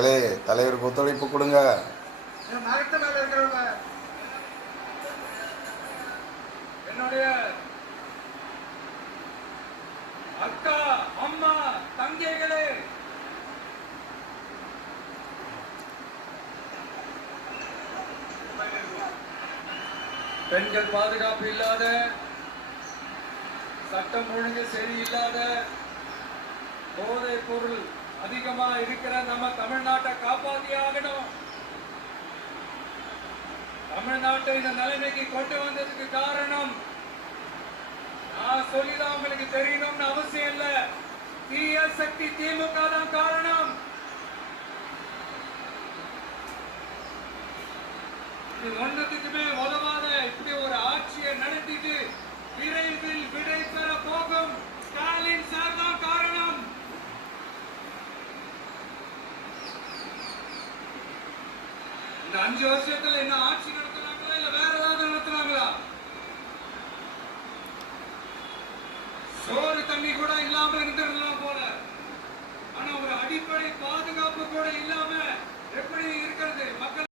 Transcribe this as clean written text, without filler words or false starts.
மக்களே, தலைவருக்கு ஒத்துழைப்பு கொடுங்க. என்னுடைய அக்கா, அம்மா, தங்கைகளே, பெண்கள் பாதுகாப்பு இல்லாத, சட்டம் ஒழுங்கு சரியில்லாத, போதைப் பொருள் அதிகமா இருக்கிற நம்ம தமிழ்நாட்டை காப்பாத்தி ஆகணும். தமிழ்நாட்டை இந்த நிலைமைக்கு கொண்டு வந்ததுக்கு காரணம் நான் சொல்லிதான் உங்களுக்கு தெரியணும்னு அவசியம் இல்ல. தீய சக்தி திமுக தான் காரணம். இது ஒன்னத்துக்குமே உதவாத இப்படி ஒரு ஆட்சியை நடத்திட்டு விரைவில் விடை பெற போகும் ஸ்டாலின் சார் தான் காரணம். இந்த 5 வருஷத்துல என்ன ஆட்சி நடத்துறாங்களா இல்ல வேற ஏதாவது நடத்துறாங்களா? சோறு தண்ணி கூட இல்லாம இருந்துடலாம் போல. ஆனா ஒரு அடிப்படை பாதுகாப்பு கூட இல்லாம எப்படி இருக்கிறது? மக்கள்